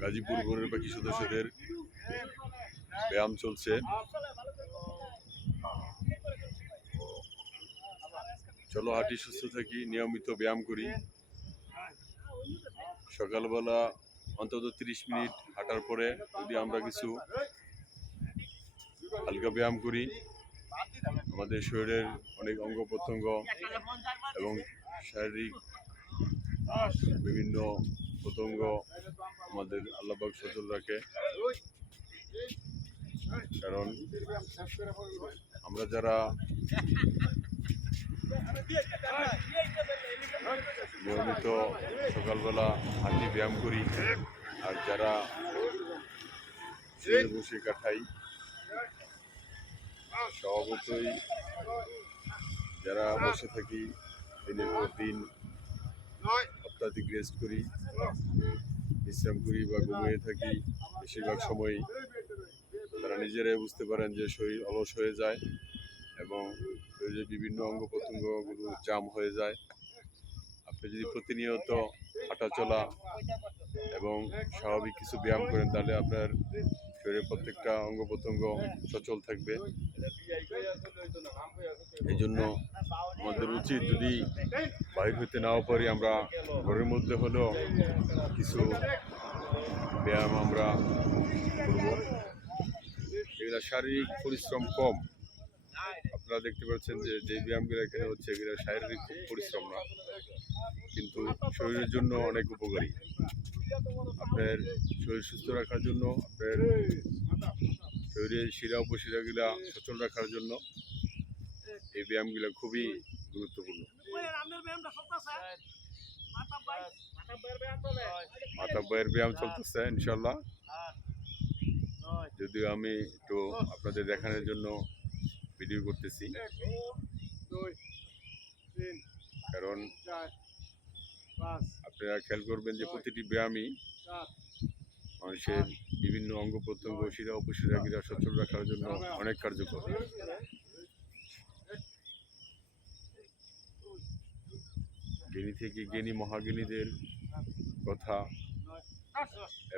গাজীপুর গরুর পাখি সদস্যদের ব্যায়াম চলছে। চলো হাঁটি, সুস্থ থাকি, নিয়মিত ব্যায়াম করি। সকালবেলা অন্তত 30 মিনিট হাঁটার পরে যদি আমরা কিছু হালকা ব্যায়াম করি, আমাদের শরীরের অনেক অঙ্গ প্রত্যঙ্গ এবং শারীরিক বিভিন্ন প্রত্যঙ্গ আমাদের আল্লাহ পাক সচল রাখে। কারণ আমরা যারা নিয়মিত সকালবেলা হাঁটি ব্যায়াম করি আর যারা বসে কাটাই, স্বভাবতই যারা বসে থাকি, দিনের পর দিন অত্যাধিক রেস্ট করি, বিশ্রাম করি বা ঘুমিয়ে থাকি, বেশিরভাগ সময়ই তারা নিজেরাই বুঝতে পারেন যে শরীর অলস হয়ে যায় এবং শরীরের বিভিন্ন অঙ্গ প্রত্যঙ্গগুলো জাম হয়ে যায়। আপনি যদি প্রতিনিয়ত হাঁটা চলা এবং স্বাভাবিক কিছু ব্যায়াম করেন, তাহলে আপনার শরীরের প্রত্যেকটা অঙ্গ প্রত্যঙ্গ সচল থাকবে। এই জন্য আমাদের উচিত, যদি বাইর হইতে নাও পারি, আমরা ঘরের মধ্যে হলেও কিছু ব্যায়াম আমরা করব। এগুলা শারীরিক পরিশ্রম কম। আপনারা দেখতে পাচ্ছেন যে ব্যায়ামগুলো এখানে হচ্ছে, এগুলো শারীরিক পরিশ্রম না, কিন্তু শরীরের জন্য অনেক উপকারী। আপনার শরীর সুস্থ রাখার জন্য, আপনার শরীরের শিরা উপশিরাগুলা সচল রাখার জন্য এই ব্যায়ামগুলো খুবই গুরুত্বপূর্ণ। মাতাব্বয়ের ব্যায়াম চলতেছে ইনশাল্লাহ, যদিও আমি একটু আপনাদের দেখানোর জন্য ভিডিও করতেছি। কারণ আপনারা খেয়াল করবেন যে প্রতিটি ব্যায়ামই মানুষের বিভিন্ন অঙ্গ প্রত্যঙ্গ, শিরা উপশিরাগুলা সচল রাখার জন্য অনেক কার্যকর। জ্ঞানী থেকে জ্ঞানী মহাজ্ঞানীদের কথা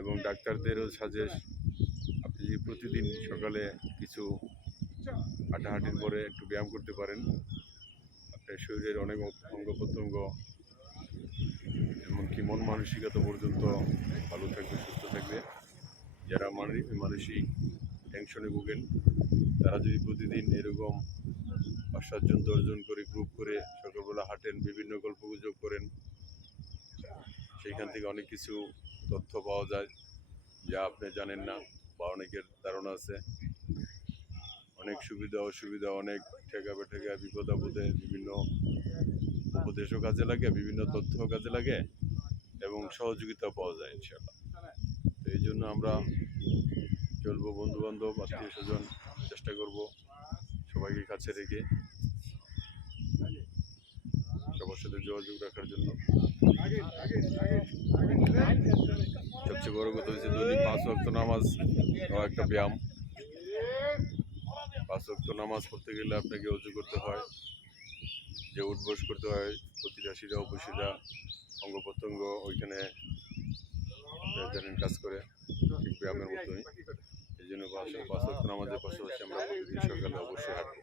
এবং ডাক্তারদেরও সাজেস্ট, আপনি যদি প্রতিদিন সকালে কিছু হাঁটাহাঁটির পরে একটু ব্যায়াম করতে পারেন, আপনার শরীরের অনেক অঙ্গ প্রত্যঙ্গ এমনকি মন মানসিকতা পর্যন্ত ভালো থাকবে, সুস্থ থাকবে। যারা মানসিক টেনশনে ভোগেন, তারা যদি প্রতিদিন এরকম 5-7 জন 10 জন করে গ্রুপ করে সকালবেলা হাঁটেন, বিভিন্ন গল্পগুজব করেন, সেইখান থেকে অনেক কিছু তথ্য পাওয়া যায় যা আপনি জানেন না বা অনেকের ধারণা আছে। অনেক সুবিধা অসুবিধা, অনেক ঠেকা বেঠেকা, বিপদ আপদে বিভিন্ন উপদেশও কাজে লাগে, বিভিন্ন তথ্যও কাজে লাগে এবং সহযোগিতা পাওয়া যায় ইনশাআল্লাহ। তো এই জন্য আমরা চলবো, বন্ধু বান্ধব, আত্মীয় স্বজন, চেষ্টা করব সবাইকে কাছে রেখে সবার সাথে যোগাযোগ রাখার জন্য। সবচেয়ে বড় কথা হচ্ছে দৈনিক 5 ওয়াক্ত নামাজ একটা ব্যায়াম। 5 ওয়াক্ত নামাজ পড়তে গেলে আপনাকে ওযু করতে হয়, যে উঠবস করতে হয়, প্রতিটা শিরা উপশিরা অঙ্গ প্রত্যঙ্গ ওইখানে জানেন কাজ করে, ঠিক ব্যায়ামের মতোই। এই জন্য 5 ওয়াক্ত নামাজের পাশাপাশি আমরা প্রতিদিন সকালে অবশ্যই হাঁটবো।